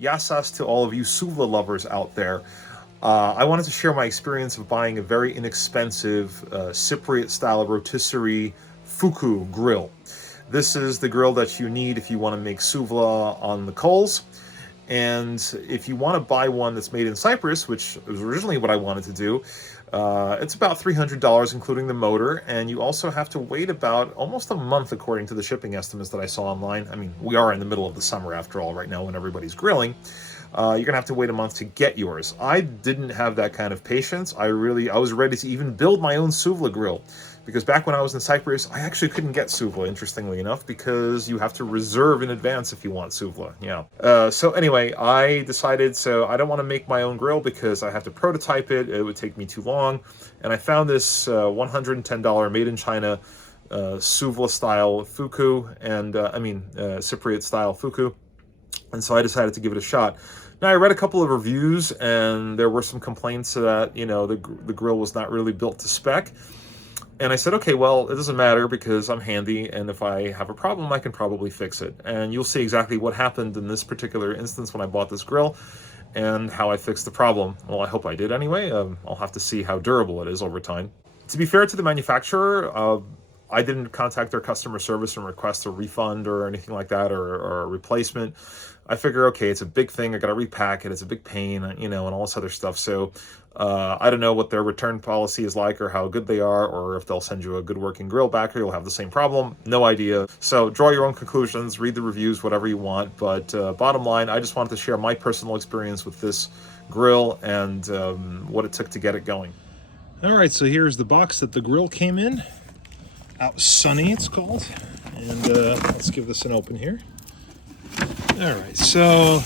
Yassas to all of you souvla lovers out there. I wanted to share my experience of buying a very inexpensive Cypriot style rotisserie foukou grill. This is the grill that you need if you want to make souvla on the coals. And if you want to buy one that's made in Cyprus, which was originally what I wanted to do, it's about $300 including the motor, and you also have to wait about almost a month according to the shipping estimates that I saw online. I mean, we are in the middle of the summer after all right now when everybody's grilling. You're gonna have to wait a month to get yours. I didn't have that kind of patience. I was ready to even build my own souvla grill, because back when I was in Cyprus, I actually couldn't get souvla, interestingly enough, because you have to reserve in advance if you want souvla. Yeah. So anyway, I decided, so I don't want to make my own grill because I have to prototype it. It would take me too long. And I found this $110 made in China souvla style foukou, and Cypriot style foukou. And so I decided to give it a shot. Now, I read a couple of reviews, and there were some complaints that, the grill was not really built to spec. And I said, okay, well, it doesn't matter because I'm handy, and if I have a problem, I can probably fix it. And you'll see exactly what happened in this particular instance when I bought this grill and how I fixed the problem. Well, I hope I did anyway. I'll have to see how durable it is over time. To be fair to the manufacturer, I didn't contact their customer service and request a refund or anything like that, or a replacement. I figure, okay, it's a big thing. I got to repack it. It's a big pain, and all this other stuff. So I don't know what their return policy is like, or how good they are, or if they'll send you a good working grill back, or you'll have the same problem. No idea. So draw your own conclusions, read the reviews, whatever you want. But bottom line, I just wanted to share my personal experience with this grill and what it took to get it going. All right, so here's the box that the grill came in. Out Sunny, it's called. And let's give this an open here. All right, so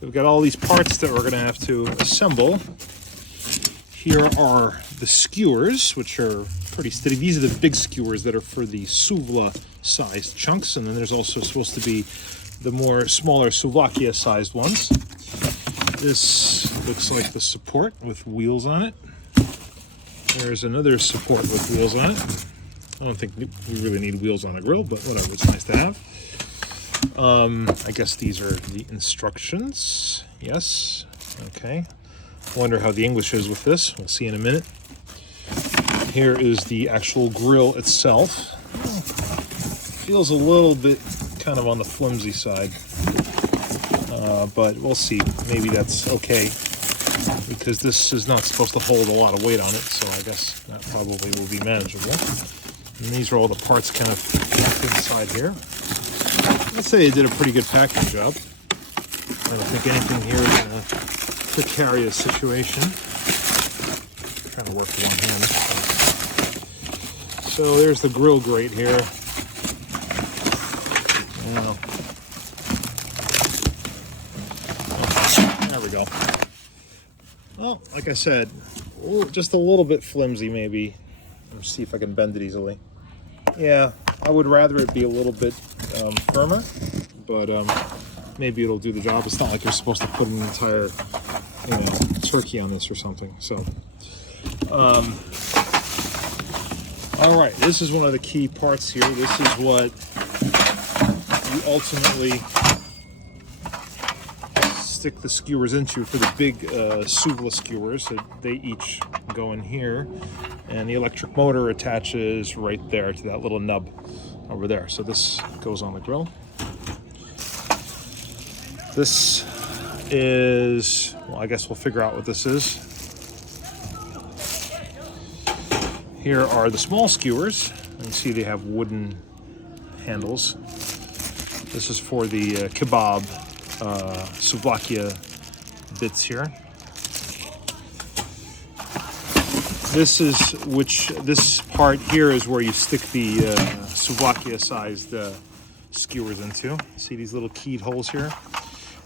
we've got all these parts that we're going to have to assemble. Here are the skewers, which are pretty steady. These are the big skewers that are for the souvla sized chunks, and then there's also supposed to be the more smaller souvlakia sized ones. This looks like the support with wheels on it. There's another support with wheels on it. I don't think we really need wheels on a grill, but whatever, it's nice to have. I guess these are the instructions. Yes. Okay. Wonder how the English is with this. We'll see in a minute. Here is the actual grill itself. Feels a little bit kind of on the flimsy side, but we'll see. Maybe that's okay, because this is not supposed to hold a lot of weight on it, so I guess that probably will be manageable. And these are all the parts kind of packed inside here. I'd say they did a pretty good packing job. I don't think anything here is in a precarious situation. I'm trying to work with one hand. So there's the grill grate here. There we go. Well, like I said, just a little bit flimsy maybe. Let's see if I can bend it easily. Yeah, I would rather it be a little bit firmer, but maybe it'll do the job. It's not like you're supposed to put an entire turkey on this or something. So all right, this is one of the key parts here. This is what you ultimately stick the skewers into for the big souvla skewers. So they each go in here, and the electric motor attaches right there to that little nub over there. So this goes on the grill. This is, well, I guess we'll figure out what this is. Here are the small skewers. You can see they have wooden handles. This is for the kebab souvlakia bits here. This part here is where you stick the souvlakia sized skewers into. See these little keyed holes here?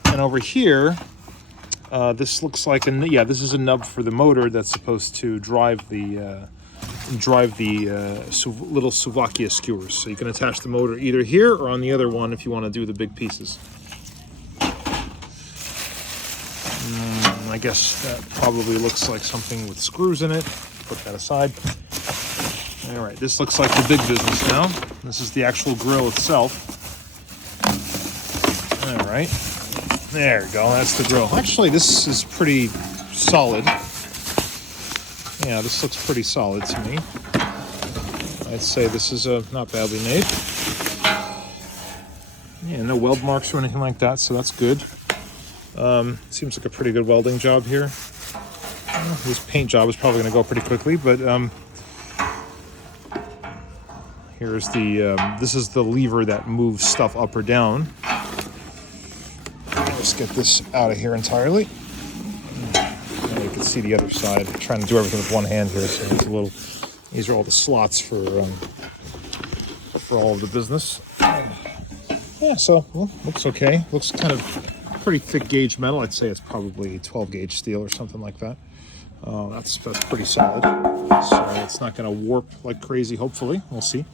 And over here, this looks like this is a nub for the motor that's supposed to drive the little souvlakia skewers. So you can attach the motor either here or on the other one if you want to do the big pieces. I guess that probably looks like something with screws in it. Put that aside. All right, this looks like the big business now. This is the actual grill itself. All right. There we go, that's the grill. Actually, this is pretty solid. Yeah, this looks pretty solid to me. I'd say this is not badly made. Yeah, no weld marks or anything like that, so that's good. Seems like a pretty good welding job here. This paint job is probably going to go pretty quickly, but here's the, this is the lever that moves stuff up or down. Let's get this out of here entirely. And you can see the other side. I'm trying to do everything with one hand here, so it's a little. These are all the slots for all of the business. Yeah, so well, looks okay. Looks kind of pretty thick gauge metal. I'd say it's probably 12 gauge steel or something like that. That's pretty solid. So it's not going to warp like crazy. Hopefully, we'll see.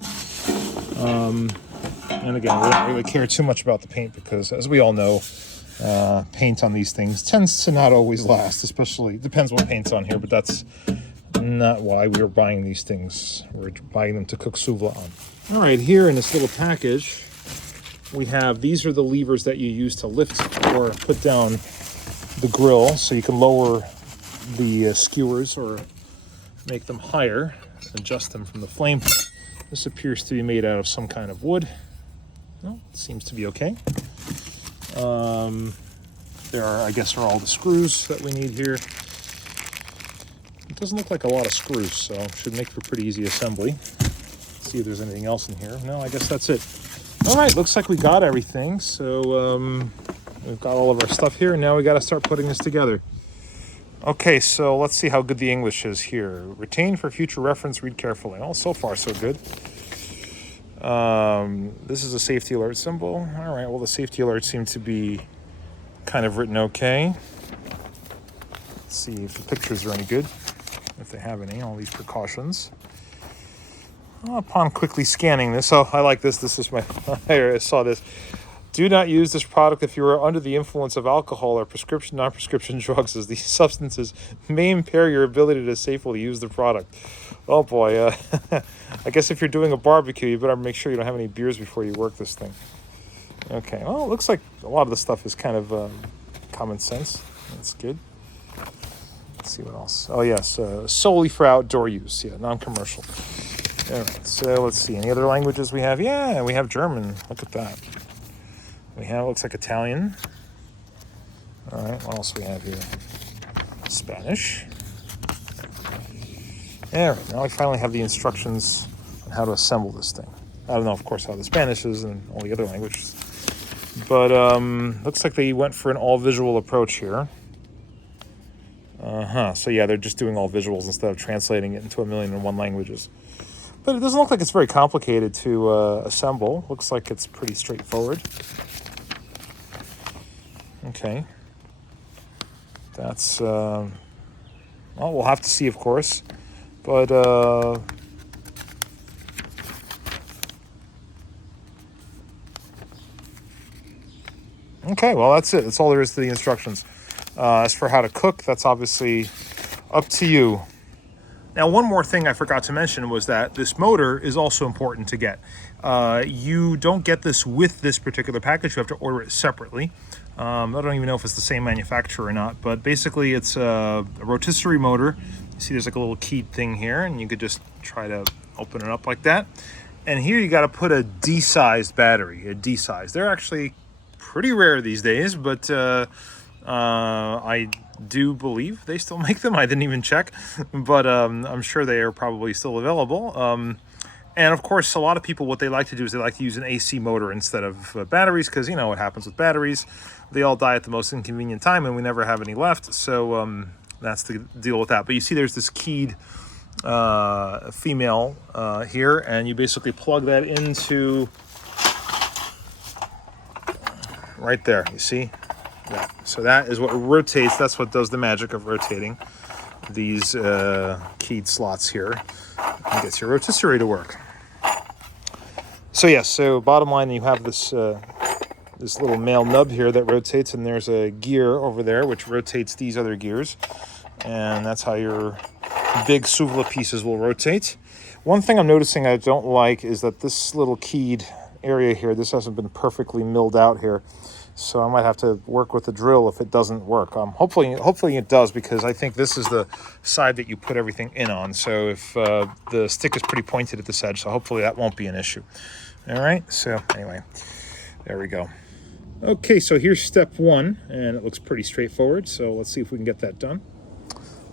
And again, we don't really care too much about the paint because, as we all know, paint on these things tends to not always last. Especially depends what paint's on here, but that's not why we were buying these things. We're buying them to cook souvla on. All right, here in this little package, we have, these are the levers that you use to lift or put down the grill so you can lower the skewers or make them higher, adjust them from the flame. This appears to be made out of some kind of wood. Well, it seems to be okay. There are, I guess, are all the screws that we need here. It doesn't look like a lot of screws, so it should make for pretty easy assembly. Let's see if there's anything else in here. No, I guess that's it. All right, looks like we got everything. So we've got all of our stuff here, and now we got to start putting this together. Okay, so let's see how good the English is here. Retain for future reference, read carefully. Oh, so far so good. This is a safety alert symbol. All right, well, the safety alerts seem to be kind of written okay. Let's see if the pictures are any good, if they have any, all these precautions. Upon quickly scanning this, oh, I like this. This is my, I saw this. Do not use this product if you are under the influence of alcohol or prescription, non-prescription drugs, as these substances may impair your ability to safely use the product. Oh boy, I guess if you're doing a barbecue, you better make sure you don't have any beers before you work this thing. Okay, well, it looks like a lot of the stuff is kind of common sense. That's good. Let's see what else. Oh yes, solely for outdoor use. Yeah, non-commercial. All right, so let's see. Any other languages we have? Yeah, we have German. Look at that. We have, looks like Italian. All right, what else we have here? Spanish. All right, now we finally have the instructions on how to assemble this thing. I don't know, of course, how the Spanish is and all the other languages. But looks like they went for an all-visual approach here. So yeah, they're just doing all visuals instead of translating it into 1,000,001 languages. But it doesn't look like it's very complicated to assemble. Looks like it's pretty straightforward. Okay. That's, well, we'll have to see, of course. But, okay, well, that's it. That's all there is to the instructions. As for how to cook, that's obviously up to you. Now, one more thing I forgot to mention was that this motor is also important to get. You don't get this with this particular package. You have to order it separately. I don't even know if it's the same manufacturer or not, but basically it's a rotisserie motor. You see there's like a little keyed thing here, and you could just try to open it up like that. And here you got to put a D-sized battery, a D-size. They're actually pretty rare these days, but I do believe they still make them. I didn't even check, but I'm sure they are probably still available. And of course, a lot of people, what they like to do is they like to use an AC motor instead of batteries, because you know what happens with batteries. They all die at the most inconvenient time, and we never have any left. So that's the deal with that. But you see there's this keyed female here, and you basically plug that into right there, you see? Yeah. So that is what rotates. That's what does the magic of rotating these keyed slots here and gets your rotisserie to work. So yes, so bottom line, you have this this little male nub here that rotates, and there's a gear over there which rotates these other gears, and that's how your big souvla pieces will rotate. One thing I'm noticing I don't like is that this little keyed area here, this hasn't been perfectly milled out here. So I might have to work with the drill if it doesn't work. Hopefully it does, because I think this is the side that you put everything in on. So if the stick is pretty pointed at this edge, so hopefully that won't be an issue. All right, so anyway, there we go. Okay, so here's step one, and it looks pretty straightforward. So let's see if we can get that done.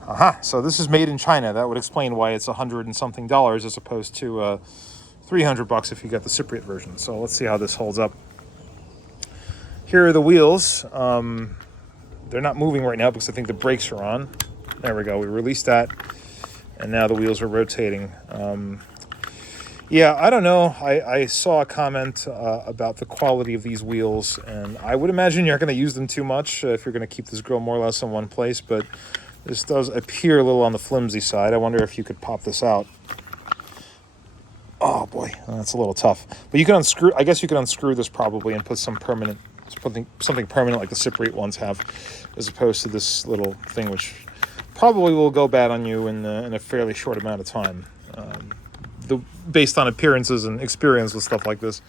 Aha, so this is made in China. That would explain why it's $100 and something as opposed to $300 if you get the Cypriot version. So let's see how this holds up. Here are the wheels. They're not moving right now because I think the brakes are on. There we go. We released that, and now the wheels are rotating. Yeah, I don't know. I saw a comment about the quality of these wheels, and I would imagine you're not going to use them too much if you're going to keep this grill more or less in one place, but this does appear a little on the flimsy side. I wonder if you could pop this out. Oh boy, that's a little tough. But you can unscrew, I guess you can unscrew this probably and put something permanent like the Cypriot ones have, as opposed to this little thing which probably will go bad on you in a fairly short amount of time, based on appearances and experience with stuff like this.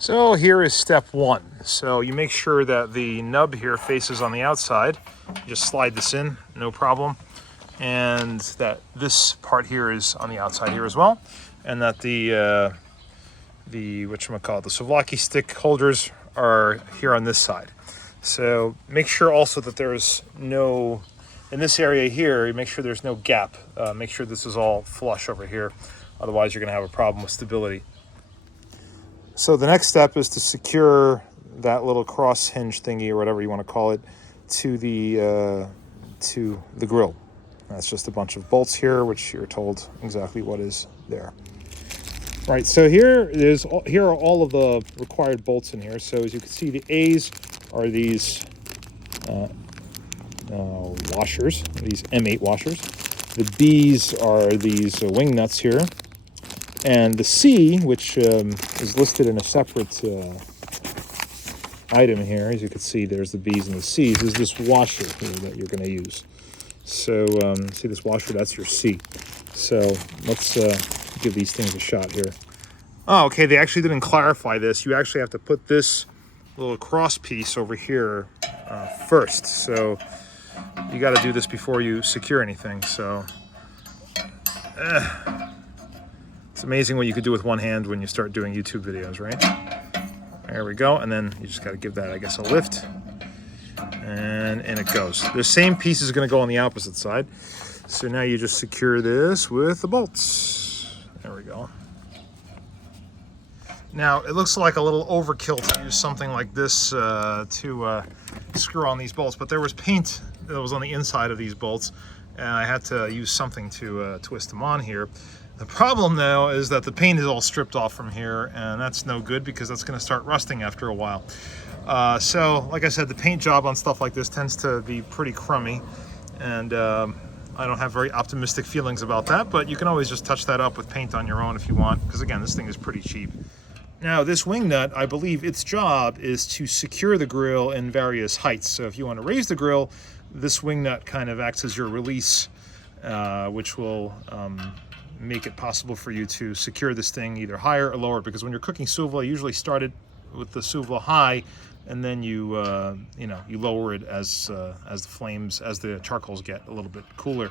So here is step one. So you make sure that the nub here faces on the outside. You just slide this in, no problem. And that this part here is on the outside here as well. And that the souvlaki stick holders are here on this side. So make sure also that there's no, in this area here, you make sure there's no gap. Make sure this is all flush over here. Otherwise you're gonna have a problem with stability. So the next step is to secure that little cross hinge thingy, or whatever you want to call it, to the grill. That's just a bunch of bolts here, which you're told exactly what is there. Right, so here are all of the required bolts in here. So as you can see, the A's are these washers, these M8 washers. The B's are these wing nuts here. And the C, which is listed in a separate item here, as you can see, there's the B's and the C's, is this washer here that you're going to use. So, see this washer? That's your C. So let's give these things a shot here. Oh, okay, they actually didn't clarify this. You actually have to put this little cross piece over here first. So you got to do this before you secure anything. So it's amazing what you could do with one hand when you start doing YouTube videos, right? There we go. And then you just got to give that, I guess, a lift. And in it goes. The same piece is going to go on the opposite side. So now you just secure this with the bolts. There we go. Now, it looks like a little overkill to use something like this to screw on these bolts, but there was paint that was on the inside of these bolts, and I had to use something to twist them on here. The problem, though, is that the paint is all stripped off from here, and that's no good because that's going to start rusting after a while. So, like I said, the paint job on stuff like this tends to be pretty crummy, and I don't have very optimistic feelings about that, but you can always just touch that up with paint on your own if you want, because again, this thing is pretty cheap. Now, this wing nut, I believe its job is to secure the grill in various heights. So if you want to raise the grill, this wing nut kind of acts as your release, which will make it possible for you to secure this thing either higher or lower, because when you're cooking souvla, you usually start it with the souvla high, and then you lower it as the charcoals get a little bit cooler.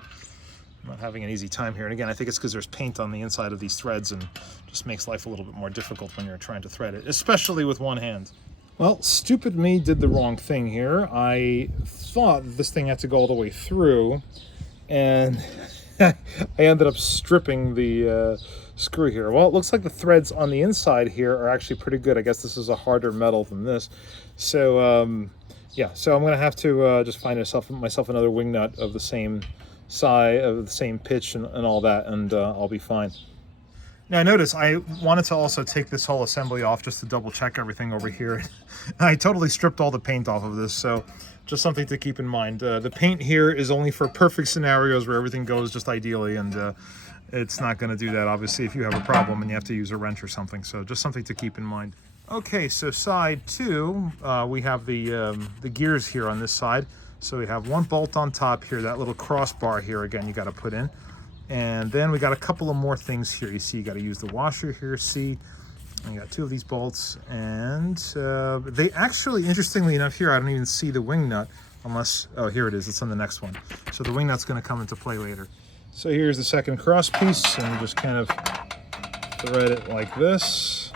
I'm not having an easy time here, and again, I think it's because there's paint on the inside of these threads, and just makes life a little bit more difficult when you're trying to thread it, especially with one hand. Well, stupid me did the wrong thing here. I thought this thing had to go all the way through, and I ended up stripping the screw here. Well, it looks like the threads on the inside here are actually pretty good. I guess this is a harder metal than this. So, yeah, so I'm going to have to just find myself another wing nut of the same size, of the same pitch and all that, and I'll be fine. Now notice I wanted to also take this whole assembly off just to double check everything over here. I totally stripped all the paint off of this, so just something to keep in mind. The paint here is only for perfect scenarios where everything goes just ideally, and it's not going to do that obviously if you have a problem and you have to use a wrench or something, so just something to keep in mind. Okay, so side two, we have the gears here on this side. So we have one bolt on top here, that little crossbar here again you got to put in. And then we got a couple of more things here. You see you got to use the washer here, see, I got 2 of these bolts, and they actually, interestingly enough, here I don't even see the wing nut unless, oh, here it is, it's on the next one. So the wing nut's going to come into play later. So here's the second cross piece, and you just kind of thread it like this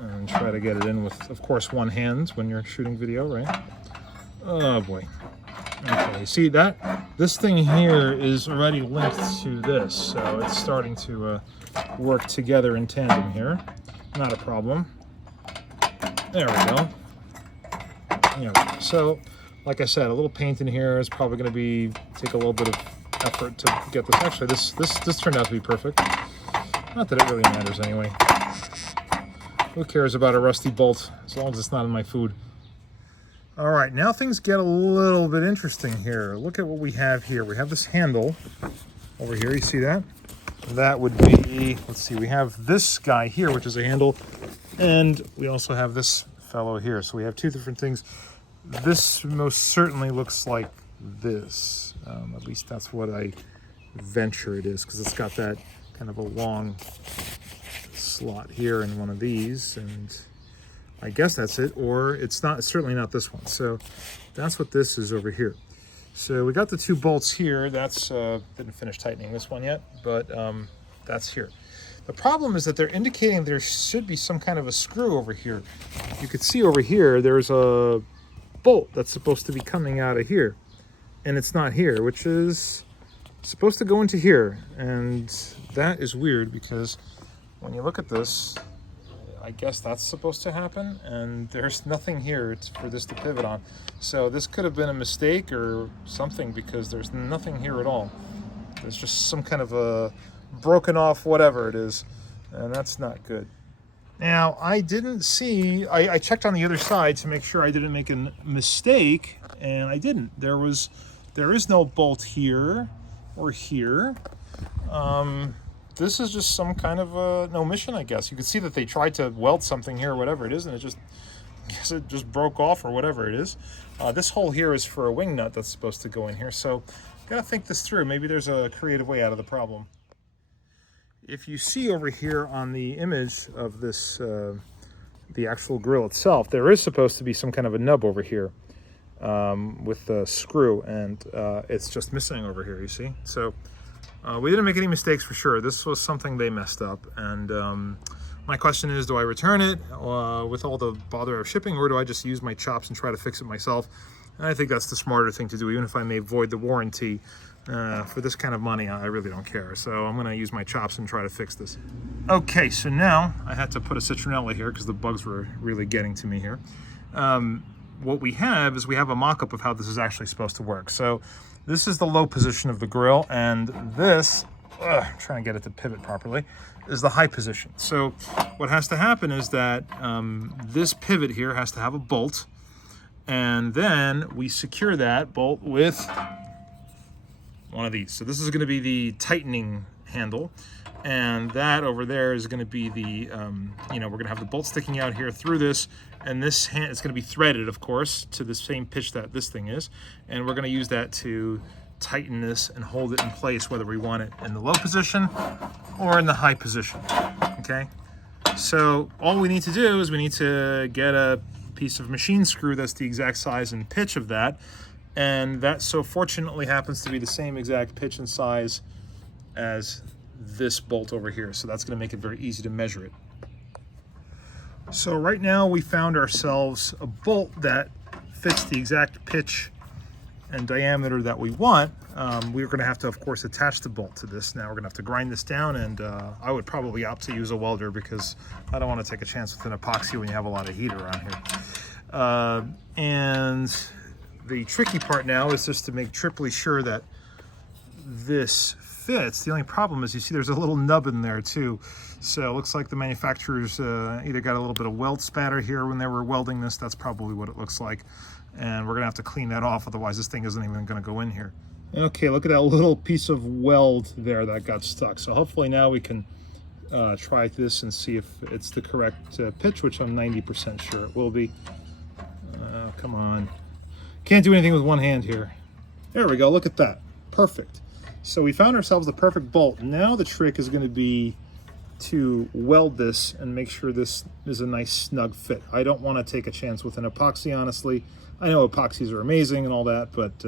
and try to get it in with, of course, one hand when you're shooting video, right? Oh boy. Okay, see that? This thing here is already linked to this, so it's starting to work together in tandem here. Not a problem. There we go. There we go. So, like I said, a little paint in here is probably going to take a little bit of effort to get this. Actually, this turned out to be perfect. Not that it really matters anyway. Who cares about a rusty bolt as long as it's not in my food? All right, now things get a little bit interesting here. Look at what we have here. We have this handle over here. You see that? That would be, let's see, we have this guy here, which is a handle, and we also have this fellow here. So we have 2 different things. This most certainly looks like this. At least that's what I venture it is, because it's got that kind of a long slot here in one of these, and I guess that's it, or it's not. It's certainly not this one. So that's what this is over here. So we got the 2 bolts here. That's didn't finish tightening this one yet, but that's here. The problem is that they're indicating there should be some kind of a screw over here. You could see over here there's a bolt that's supposed to be coming out of here, and it's not here, which is supposed to go into here. And that is weird, because when you look at this, I guess that's supposed to happen, and there's nothing here for this to pivot on. So this could have been a mistake or something, because there's nothing here at all. There's just some kind of a broken off whatever it is, and that's not good. Now, I didn't see, I checked on the other side to make sure I didn't make a mistake, and I didn't. There is no bolt here or here. This is just some kind of an omission, I guess. You can see that they tried to weld something here or whatever it is, and I guess it just broke off or whatever it is. This hole here is for a wing nut that's supposed to go in here, so gotta think this through. Maybe there's a creative way out of the problem. If you see over here on the image of this, the actual grill itself, there is supposed to be some kind of a nub over here with the screw, and it's just missing over here, you see? So we didn't make any mistakes for sure. This was something they messed up, and my question is, do I return it with all the bother of shipping, or do I just use my chops and try to fix it myself? And I think that's the smarter thing to do, even if I may void the warranty. For this kind of money, I really don't care. So I'm going to use my chops and try to fix this. Okay, so now I had to put a citronella here because the bugs were really getting to me here. What we have is we have a mock-up of how this is actually supposed to work. So this is the low position of the grill, and this, I'm trying to get it to pivot properly, is the high position. So what has to happen is that this pivot here has to have a bolt, and then we secure that bolt with one of these. So this is going to be the tightening handle, and that over there is going to be the, we're going to have the bolt sticking out here through this, and this hand is going to be threaded, of course, to the same pitch that this thing is, and we're going to use that to tighten this and hold it in place, whether we want it in the low position or in the high position, okay? So all we need to do is we need to get a piece of machine screw that's the exact size and pitch of that, and that so fortunately happens to be the same exact pitch and size as this bolt over here. So that's going to make it very easy to measure it. So right now we found ourselves a bolt that fits the exact pitch and diameter that we want. We're going to have to, of course, attach the bolt to this. Now we're going to have to grind this down, and I would probably opt to use a welder because I don't want to take a chance with an epoxy when you have a lot of heat around here. And the tricky part now is just to make triply sure that this fits. The only problem is, you see there's a little nub in there too. So it looks like the manufacturers either got a little bit of weld spatter here when they were welding this. That's probably what it looks like. And we're gonna have to clean that off, otherwise this thing isn't even gonna go in here. Okay, look at that little piece of weld there that got stuck. So hopefully now we can try this and see if it's the correct pitch, which I'm 90% sure it will be. Come on. Can't do anything with one hand here. There we go, look at that. Perfect. So we found ourselves the perfect bolt. Now the trick is going to be to weld this and make sure this is a nice snug fit. I don't want to take a chance with an epoxy, honestly. I know epoxies are amazing and all that, but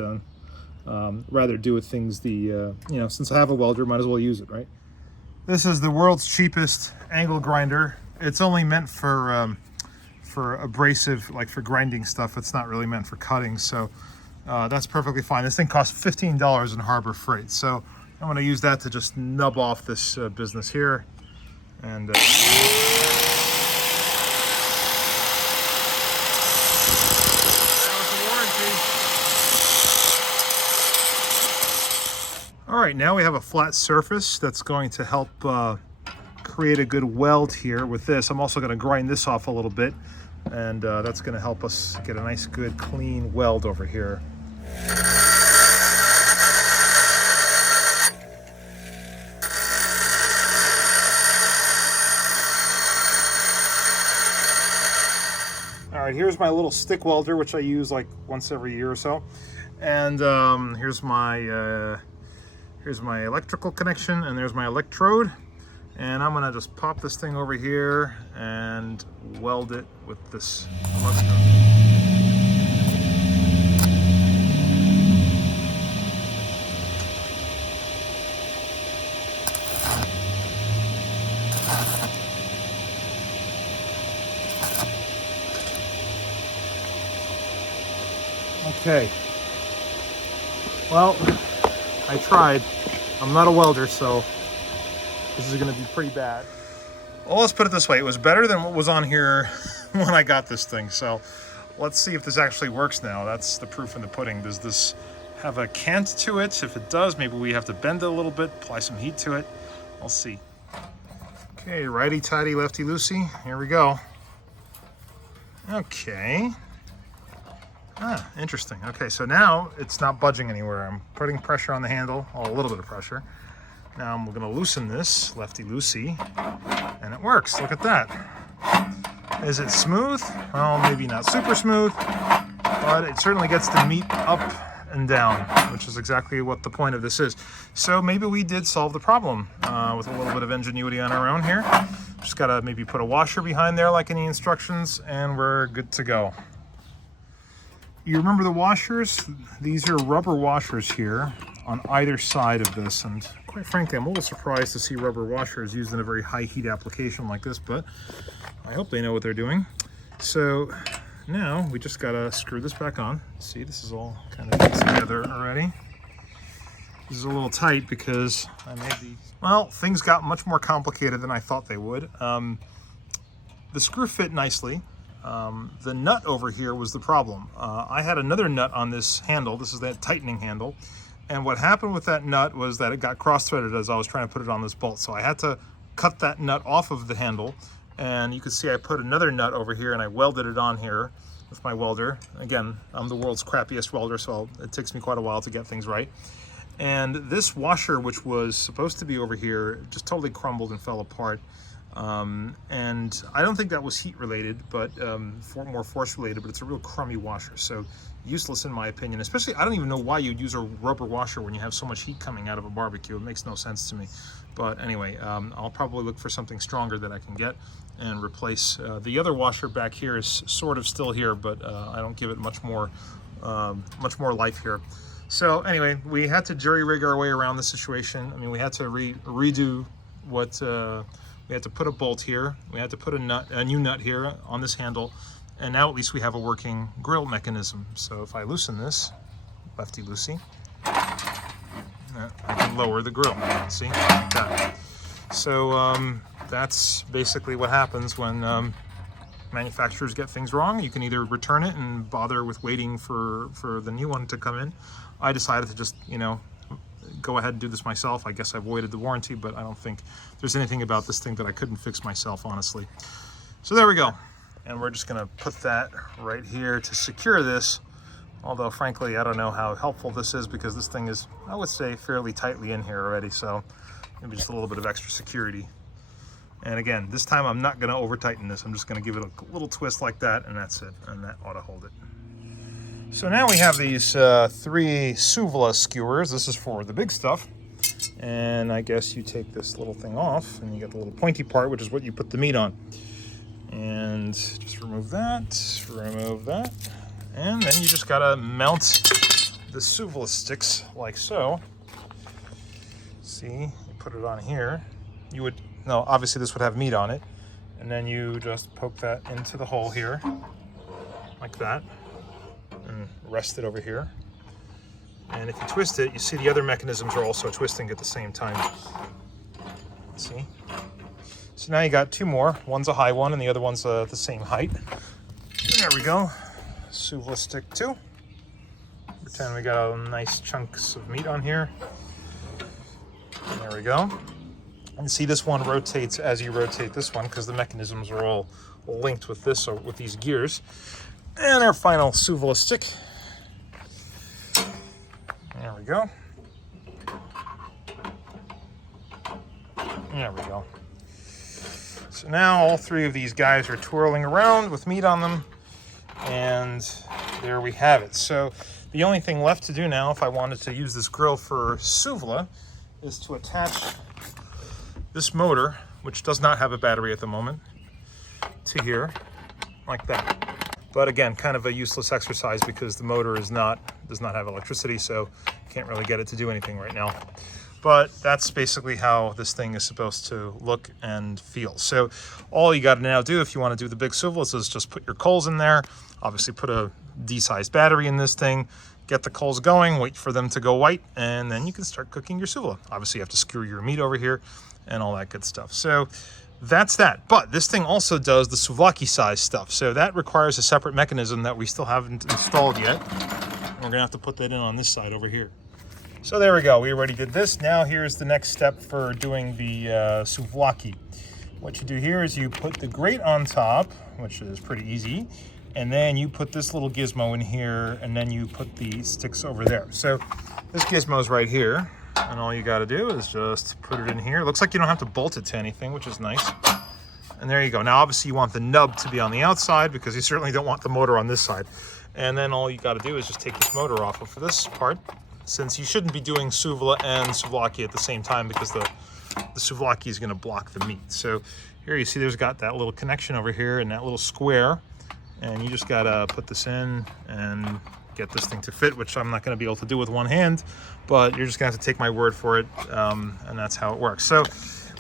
rather do with things since I have a welder, might as well use it, right? This is the world's cheapest angle grinder. It's only meant for abrasive, like for grinding stuff. It's not really meant for cutting, so that's perfectly fine. This thing costs $15 in Harbor Freight, so I'm going to use that to just nub off this business here. And all right, now we have a flat surface that's going to help create a good weld here with this. I'm also going to grind this off a little bit, and that's going to help us get a nice, good, clean weld over here. All right, here's my little stick welder, which I use like once every year or so. And here's my electrical connection, and there's my electrode. And I'm gonna just pop this thing over here and weld it with this lug nut. Okay, well, I tried. I'm not a welder, so this is gonna be pretty bad. Well, let's put it this way. It was better than what was on here when I got this thing. So let's see if this actually works now. That's the proof in the pudding. Does this have a cant to it? If it does, maybe we have to bend it a little bit, apply some heat to it. I'll see. Okay, righty-tighty, lefty-loosey. Here we go. Okay. Ah, interesting. Okay, so now it's not budging anywhere. I'm putting pressure on the handle, a little bit of pressure. Now I'm gonna loosen this, lefty-loosey, and it works. Look at that. Is it smooth? Well, maybe not super smooth, but it certainly gets the meat up and down, which is exactly what the point of this is. So maybe we did solve the problem with a little bit of ingenuity on our own here. Just gotta maybe put a washer behind there like in the instructions, and we're good to go. You remember the washers? These are rubber washers here on either side of this, and quite frankly, I'm a little surprised to see rubber washers used in a very high heat application like this, but I hope they know what they're doing. So now we just gotta screw this back on. See, this is all kind of fixed together already. This is a little tight because I made these. Well, things got much more complicated than I thought they would. The screw fit nicely. The nut over here was the problem. I had another nut on this handle. This is that tightening handle. And what happened with that nut was that it got cross-threaded as I was trying to put it on this bolt. So I had to cut that nut off of the handle. And you can see I put another nut over here and I welded it on here with my welder. Again, I'm the world's crappiest welder, so it takes me quite a while to get things right. And this washer, which was supposed to be over here, just totally crumbled and fell apart. And I don't think that was heat related, but more force related, but it's a real crummy washer. So useless in my opinion, especially I don't even know why you'd use a rubber washer when you have so much heat coming out of a barbecue. It makes no sense to me. But anyway, I'll probably look for something stronger that I can get and replace. The other washer back here is sort of still here, but I don't give it much more life here. So anyway, we had to jury-rig our way around the situation. I mean, we had to redo what, we had to put a bolt here. We had to put a new nut here on this handle. And now at least we have a working grill mechanism. So if I loosen this, lefty-loosey, I can lower the grill, see, like that. So that's basically what happens when manufacturers get things wrong. You can either return it and bother with waiting for the new one to come in. I decided to just, go ahead and do this myself. I guess I voided the warranty, but I don't think there's anything about this thing that I couldn't fix myself, honestly. So there we go. And we're just gonna put that right here to secure this. Although frankly, I don't know how helpful this is because this thing is, I would say, fairly tightly in here already. So maybe just a little bit of extra security. And again, this time I'm not gonna over tighten this. I'm just gonna give it a little twist like that, and that's it. And that ought to hold it. So now we have these 3 souvla skewers. This is for the big stuff. And I guess you take this little thing off and you get the little pointy part, which is what you put the meat on. And just remove that, and then you just gotta mount the souvla sticks like so. See, you put it on here. Obviously this would have meat on it. And then you just poke that into the hole here, like that, and rest it over here. And if you twist it, you see the other mechanisms are also twisting at the same time. See? So now you got two more. One's a high one and the other one's the same height. There we go. Souvla stick 2. Pretend we got nice chunks of meat on here. And there we go. And see, this one rotates as you rotate this one because the mechanisms are all linked with this, or with these gears. And our final souvla stick. There we go. There we go. So now all three of these guys are twirling around with meat on them, and there we have it. So the only thing left to do now, if I wanted to use this grill for souvla, is to attach this motor, which does not have a battery at the moment, to here, like that. But again, kind of a useless exercise because the motor does not have electricity, so can't really get it to do anything right now. But that's basically how this thing is supposed to look and feel. So all you got to now do if you want to do the big souvlas is just put your coals in there. Obviously put a D-sized battery in this thing, get the coals going, wait for them to go white, and then you can start cooking your souvla. Obviously you have to skewer your meat over here and all that good stuff. So that's that. But this thing also does the souvlaki size stuff. So that requires a separate mechanism that we still haven't installed yet. We're gonna have to put that in on this side over here. So there we go, we already did this. Now here's the next step for doing the souvlaki. What you do here is you put the grate on top, which is pretty easy, and then you put this little gizmo in here, and then you put the sticks over there. So this gizmo's right here, and all you gotta do is just put it in here. It looks like you don't have to bolt it to anything, which is nice. And there you go. Now obviously you want the nub to be on the outside because you certainly don't want the motor on this side. And then all you gotta do is just take this motor off of this part, since you shouldn't be doing souvla and souvlaki at the same time because the souvlaki is gonna block the meat. So here you see there's got that little connection over here and that little square, and you just gotta put this in and get this thing to fit, which I'm not gonna be able to do with one hand, but you're just gonna have to take my word for it, and that's how it works. So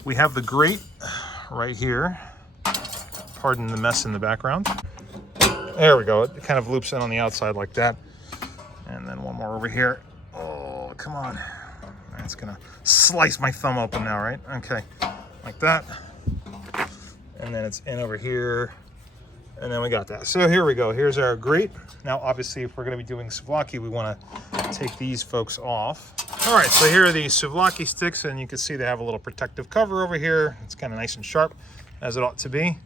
we have the grate right here. Pardon the mess in the background. There we go, it kind of loops in on the outside like that. And then one more over here. Oh, come on. It's gonna slice my thumb open now, right? Okay, like that. And then it's in over here. And then we got that. So here we go, here's our grate. Now, obviously, if we're gonna be doing souvlaki, we wanna take these folks off. All right, so here are the souvlaki sticks, and you can see they have a little protective cover over here. It's kind of nice and sharp, as it ought to be.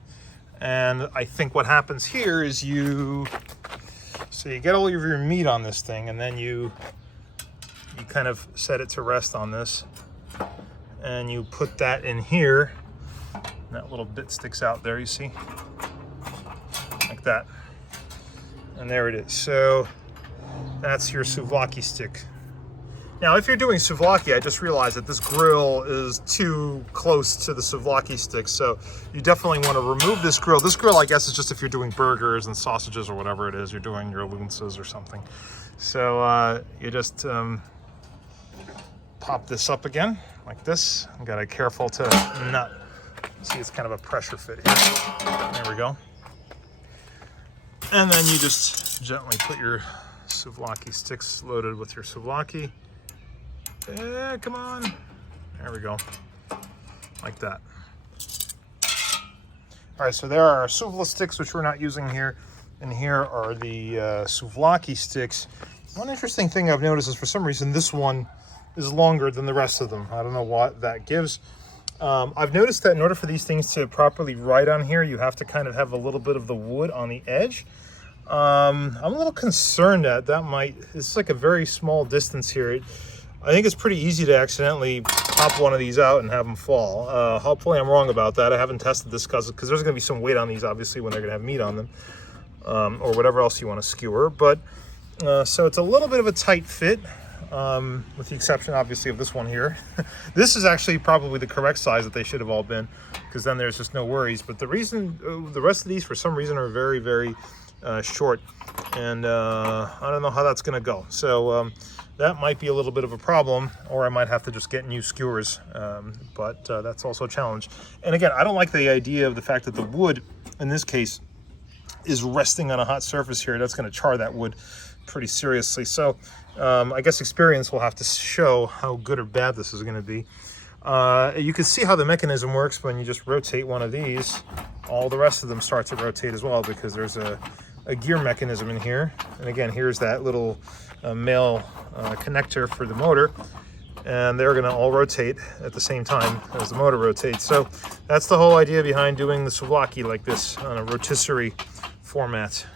And I think what happens here is you get all of your meat on this thing, and then you kind of set it to rest on this, and you put that in here. That little bit sticks out there, you see? Like that. And there it is. So that's your souvlaki stick. Now, if you're doing souvlaki, I just realized that this grill is too close to the souvlaki stick, so you definitely want to remove this grill. This grill, I guess, is just if you're doing burgers and sausages or whatever it is, you're doing your lunces or something. So you just pop this up again, like this. You gotta be careful to not, see it's kind of a pressure fit here. There we go. And then you just gently put your souvlaki sticks loaded with your souvlaki. Come on. There we go. Like that. All right, so there are our souvla sticks, which we're not using here. And here are the souvlaki sticks. One interesting thing I've noticed is for some reason this one is longer than the rest of them. I don't know what that gives. I've noticed that in order for these things to properly ride on here, you have to kind of have a little bit of the wood on the edge. I'm a little concerned that it's like a very small distance here. I think it's pretty easy to accidentally pop one of these out and have them fall. Hopefully I'm wrong about that. I haven't tested this because there's going to be some weight on these, obviously, when they're going to have meat on them, or whatever else you want to skewer. But so it's a little bit of a tight fit. with the exception, obviously, of this one here. This is actually probably the correct size that they should have all been, because then there's just no worries. But the reason, the rest of these, for some reason, are very, very short, and I don't know how that's going to go. So that might be a little bit of a problem, or I might have to just get new skewers, but that's also a challenge. And again, I don't like the idea of the fact that the wood, in this case, is resting on a hot surface here. That's going to char that wood pretty seriously. So I guess experience will have to show how good or bad this is going to be. You can see how the mechanism works when you just rotate one of these. All the rest of them start to rotate as well, because there's a gear mechanism in here. And again, here's that little male connector for the motor, and they're going to all rotate at the same time as the motor rotates. So that's the whole idea behind doing the souvlaki like this on a rotisserie format.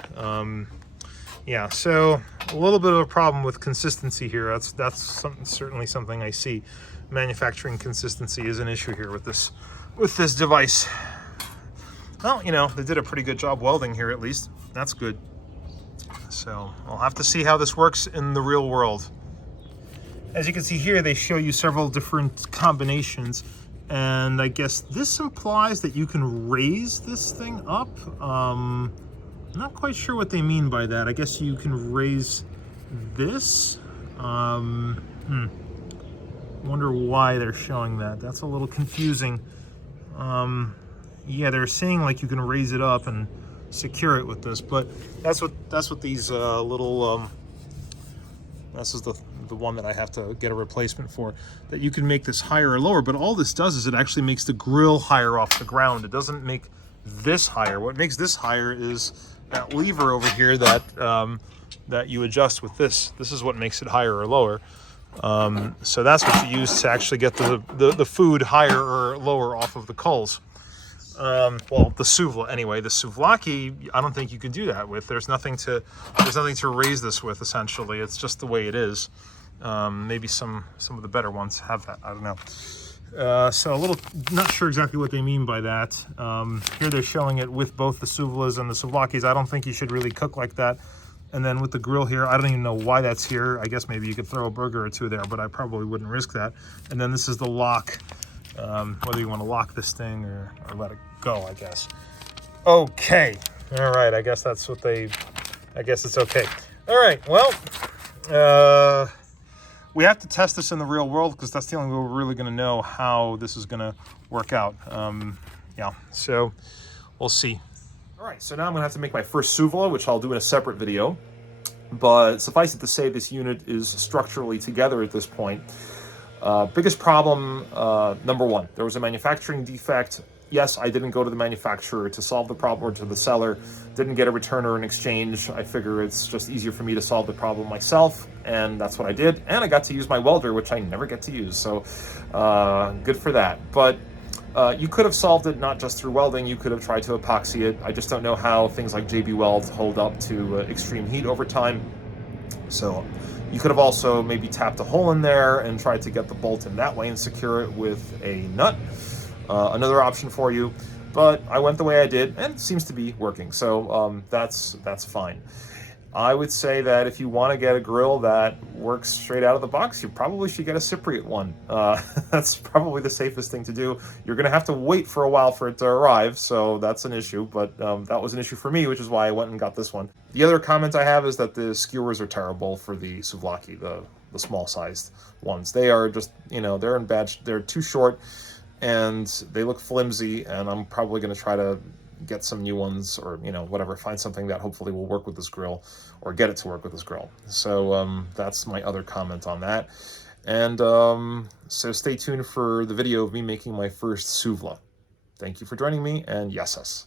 Yeah, so a little bit of a problem with consistency here. That's certainly something I see. Manufacturing consistency is an issue here with this device. Well, you know, they did a pretty good job welding here, at least. That's good. So I'll have to see how this works in the real world. As you can see here, they show you several different combinations, and I guess this implies that you can raise this thing up. I'm not quite sure what they mean by that. I guess you can raise this. Wonder why they're showing that. That's a little confusing. Yeah, they're saying like you can raise it up and secure it with this, but that's what these little this is the one that I have to get a replacement for, that you can make this higher or lower. But all this does is it actually makes the grill higher off the ground. It doesn't make this higher. What makes this higher is that lever over here that that you adjust with this. This is what makes it higher or lower. So that's what you use to actually get the food higher or lower off of the coals. Well, the souvla anyway. The souvlaki, I don't think you can do that with. There's nothing to raise this with. Essentially, it's just the way it is. Maybe some of the better ones have that. I don't know. So a little not sure exactly what they mean by that. Here they're showing it with both the souvlas and the souvlakis. I don't think you should really cook like that. And then with the grill here, I don't even know why that's here. I guess maybe you could throw a burger or two there, but I probably wouldn't risk that. And then this is the lock. Whether you want to lock this thing or let it go, I guess. Okay. All right. I guess that's what I guess it's okay. All right. Well, we have to test this in the real world, because that's the only way we're really going to know how this is going to work out. Yeah. So we'll see. All right. So now I'm going to have to make my first souvla, which I'll do in a separate video. But suffice it to say, this unit is structurally together at this point. Biggest problem, number one, there was a manufacturing defect. Yes, I didn't go to the manufacturer to solve the problem, or to the seller. Didn't get a return or an exchange. I figure it's just easier for me to solve the problem myself, and that's what I did. And I got to use my welder, which I never get to use, so good for that. But you could have solved it not just through welding. You could have tried to epoxy it. I just don't know how things like JB Weld hold up to extreme heat over time. So you could have also maybe tapped a hole in there and tried to get the bolt in that way and secure it with a nut. Another option for you, but I went the way I did, and it seems to be working. So that's fine. I would say that if you want to get a grill that works straight out of the box, you probably should get a Cypriot one. That's probably the safest thing to do. You're going to have to wait for a while for it to arrive, so that's an issue, but that was an issue for me, which is why I went and got this one. The other comment I have is that the skewers are terrible for the souvlaki, the small-sized ones. They are just, you know, they're too short, and they look flimsy, and I'm probably going to try to get some new ones, or, you know, whatever, find something that hopefully will work with this grill, or get it to work with this grill. So that's my other comment on that. And so stay tuned for the video of me making my first souvla. Thank you for joining me, and yes.